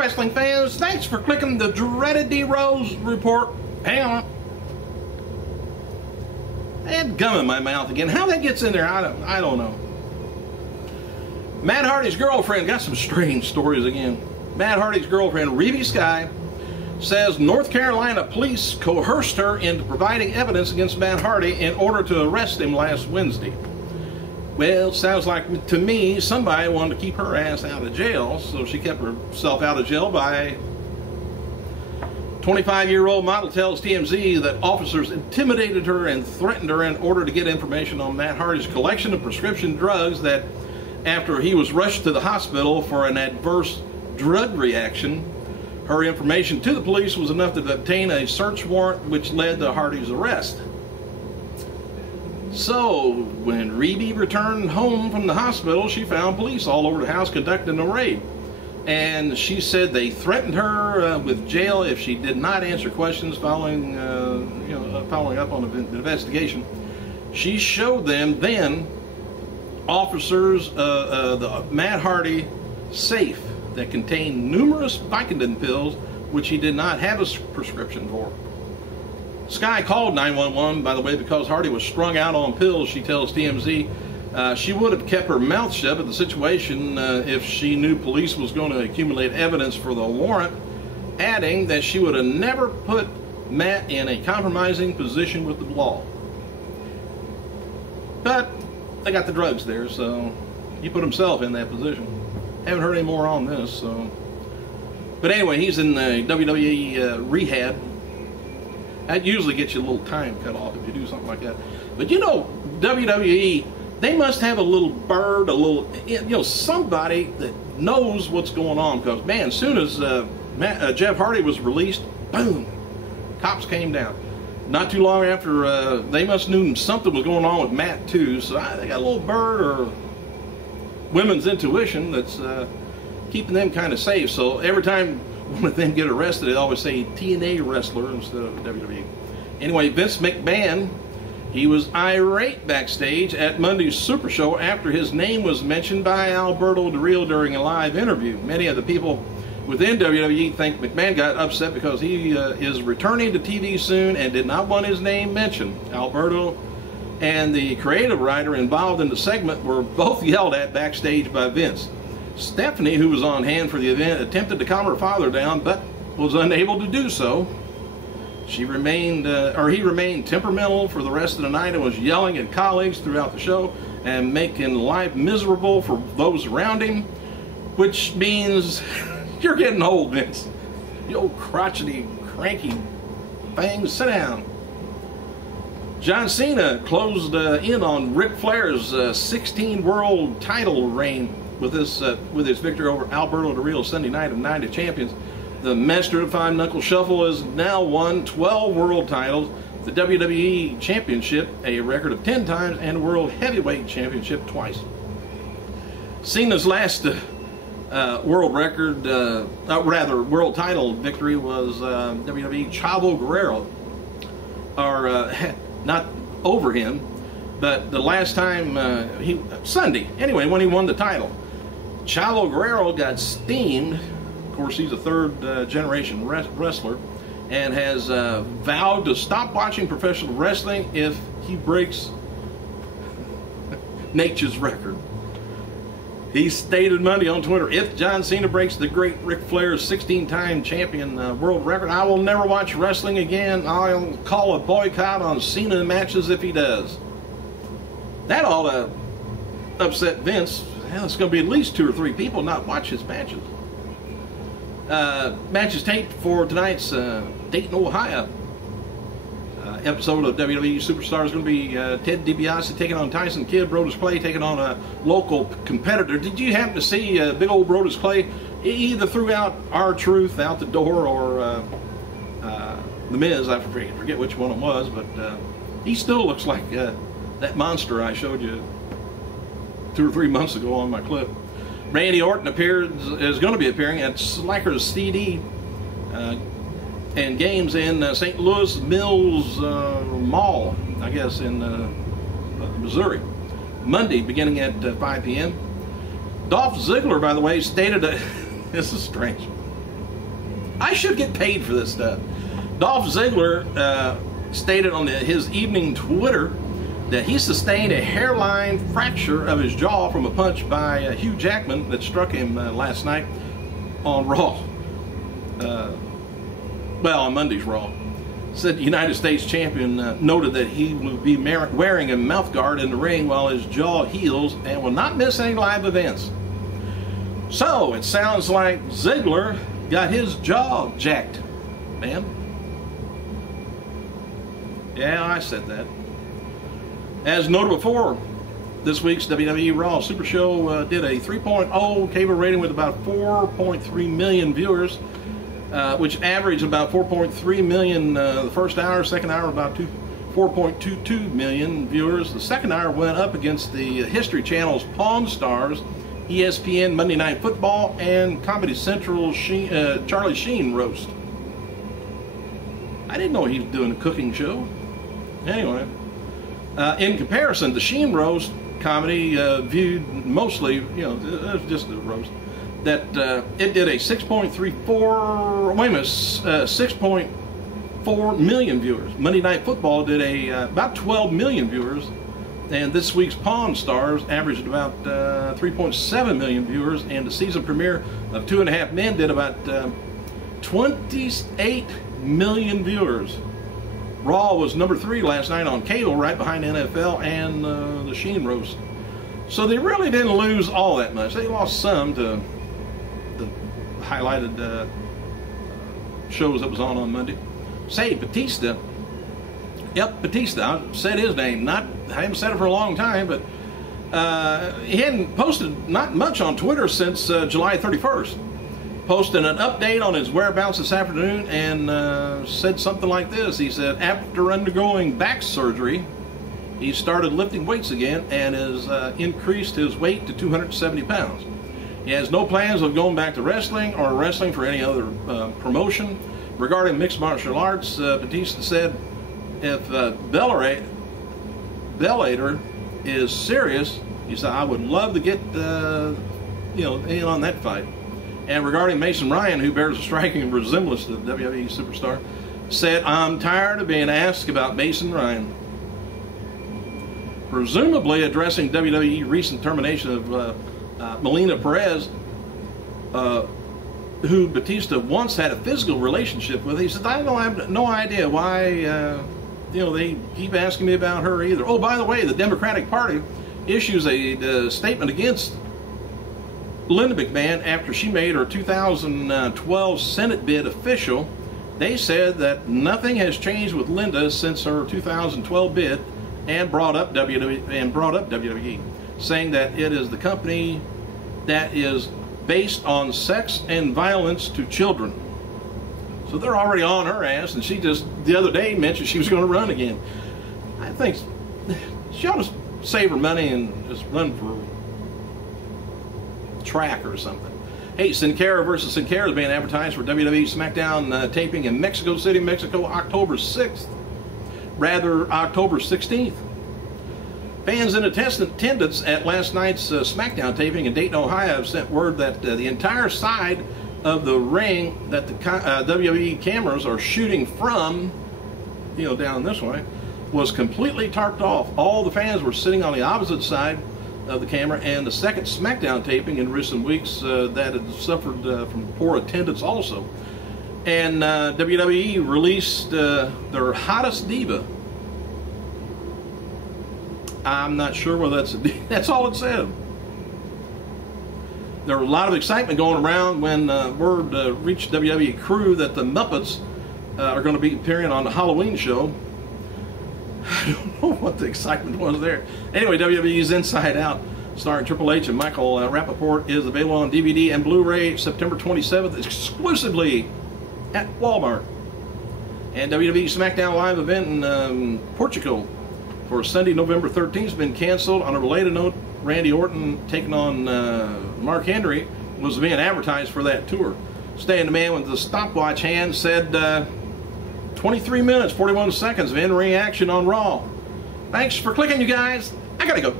wrestling fans, thanks for clicking the dreaded D-Rose report. Hang on. I had gum in my mouth again. How that gets in there, I don't know. Matt Hardy's girlfriend, got some strange stories again. Matt Hardy's girlfriend, Reby Sky, says North Carolina police coerced her into providing evidence against Matt Hardy in order to arrest him last Wednesday. Well, sounds like to me somebody wanted to keep her ass out of jail, so she kept herself out of jail by... 25-year-old model tells TMZ that officers intimidated her and threatened her in order to get information on Matt Hardy's collection of prescription drugs that, after he was rushed to the hospital for an adverse drug reaction, her information to the police was enough to obtain a search warrant which led to Hardy's arrest. So, when Reby returned home from the hospital, she found police all over the house conducting a raid. And she said they threatened her with jail if she did not answer questions following up on the investigation. She showed them then officers the Matt Hardy safe that contained numerous Vicodin pills which he did not have a prescription for. Sky called 911, by the way, because Hardy was strung out on pills. She tells TMZ she would have kept her mouth shut at the situation if she knew police was going to accumulate evidence for the warrant, adding that she would have never put Matt in a compromising position with the law. But they got the drugs there, so he put himself in that position. Haven't heard any more on this, so. But anyway, he's in the WWE rehab. That usually gets you a little time cut off if you do something like that. But you know, WWE, they must have a little bird, somebody that knows what's going on. Because, man, as soon as Jeff Hardy was released, boom, cops came down. Not too long after, they must have knew something was going on with Matt, too. So they got a little bird or women's intuition that's keeping them kind of safe. So every time one of them get arrested, they always say TNA wrestler instead of WWE. Anyway, Vince McMahon, he was irate backstage at Monday's Super Show after his name was mentioned by Alberto Del Rio during a live interview. Many of the people within WWE think McMahon got upset because he is returning to TV soon and did not want his name mentioned. Alberto and the creative writer involved in the segment were both yelled at backstage by Vince. Stephanie, who was on hand for the event, attempted to calm her father down but was unable to do so. He remained temperamental for the rest of the night and was yelling at colleagues throughout the show and making life miserable for those around him, which means you're getting old, Vince. You old crotchety, cranky thing. Sit down. John Cena closed in on Ric Flair's 16 world title reign with his victory over Alberto Del Rio Sunday night of Night of Champions. The Master of Five Knuckle Shuffle has now won 12 world titles, the WWE Championship a record of 10 times, and the World Heavyweight Championship twice. Cena's last world title victory was WWE Chavo Guerrero, not over him, but the last time Sunday, anyway, when he won the title. Chavo Guerrero got steamed. Of course, he's a third-generation wrestler and has vowed to stop watching professional wrestling if he breaks Nature's record. He stated Monday on Twitter, if John Cena breaks the great Ric Flair's 16-time champion world record, I will never watch wrestling again. I'll call a boycott on Cena matches if he does. That ought to upset Vince. Well, it's going to be at least 2 or 3 people not watch his matches. Matches taped for tonight's Dayton, Ohio episode of WWE Superstar is going to be Ted DiBiase taking on Tyson Kidd, Brodus Clay taking on a local competitor. Did you happen to see big old Brodus Clay? He either threw out R-Truth out the door or The Miz, I forget which one it was, but he still looks like that monster I showed you 2 or 3 months ago on my clip. Randy Orton is going to be appearing at Slacker's CD and games in St. Louis Mills Mall, I guess, in Missouri, Monday beginning at 5 p.m. Dolph Ziggler, by the way, stated that this is strange. I should get paid for this stuff. Dolph Ziggler stated on his evening Twitter that he sustained a hairline fracture of his jaw from a punch by Hugh Jackman that struck him last night on Raw. Well, on Monday's Raw. Said the United States champion noted that he will be wearing a mouth guard in the ring while his jaw heals and will not miss any live events. So, it sounds like Ziggler got his jaw jacked, man. Yeah, I said that. As noted before, this week's WWE Raw Super Show did a 3.0 cable rating with about 4.3 million viewers, which averaged about 4.3 million the first hour, second hour about 4.22 million viewers. The second hour went up against the History Channel's Pawn Stars, ESPN Monday Night Football, and Comedy Central's Charlie Sheen roast. I didn't know he was doing a cooking show. Anyway, in comparison, the Sheen roast comedy viewed mostly, you know, it was just a roast, that it did a 6.4 million viewers. Monday Night Football did about 12 million viewers, and this week's Pawn Stars averaged about 3.7 million viewers, and the season premiere of 2.5 Men did about 28 million viewers. Raw was number 3 last night on cable, right behind NFL and the Sheen roast. So they really didn't lose all that much. They lost some to the highlighted shows that was on Monday. Say, Batista. Yep, Batista. I said his name. I haven't said it for a long time, but he hadn't posted not much on Twitter since July 31st. Posted an update on his whereabouts this afternoon and said something like this. He said, after undergoing back surgery, he started lifting weights again and has increased his weight to 270 pounds. He has no plans of going back to wrestling or wrestling for any other promotion. Regarding mixed martial arts, Batista said, if Bellator is serious, he said, I would love to get in on that fight. And regarding Mason Ryan, who bears a striking resemblance to the WWE superstar, said, I'm tired of being asked about Mason Ryan. Presumably addressing WWE recent termination of Melina Perez, who Batista once had a physical relationship with. He said, I have no idea why they keep asking me about her either. Oh, by the way, the Democratic Party issues a statement against Linda McMahon after she made her 2012 Senate bid official. They said that nothing has changed with Linda since her 2012 bid, and brought up WWE, saying that it is the company that is based on sex and violence to children. So they're already on her ass, and she just the other day mentioned she was going to run again. I think she ought to save her money and just run for track or something. Hey, Sin Cara versus Sin Cara is being advertised for WWE SmackDown taping in Mexico City, Mexico, October 6th. Rather, October 16th. Fans in attendance at last night's SmackDown taping in Dayton, Ohio have sent word that the entire side of the ring that the WWE cameras are shooting from, down this way, was completely tarped off. All the fans were sitting on the opposite side of the camera, and the second SmackDown taping in recent weeks that had suffered from poor attendance also. And WWE released their hottest diva. I'm not sure whether that's all it said. There was a lot of excitement going around when word reached WWE crew that the Muppets are going to be appearing on the Halloween show. I don't know what the excitement was there. Anyway, WWE's Inside Out, starring Triple H and Michael Rappaport, is available on DVD and Blu-ray September 27th exclusively at Walmart. And WWE SmackDown Live event in Portugal for Sunday, November 13th has been canceled. On a related note, Randy Orton taking on Mark Henry was being advertised for that tour. Staying the man with the stopwatch hand said 23 minutes, 41 seconds of in-ring action on Raw. Thanks for clicking, you guys. I gotta go.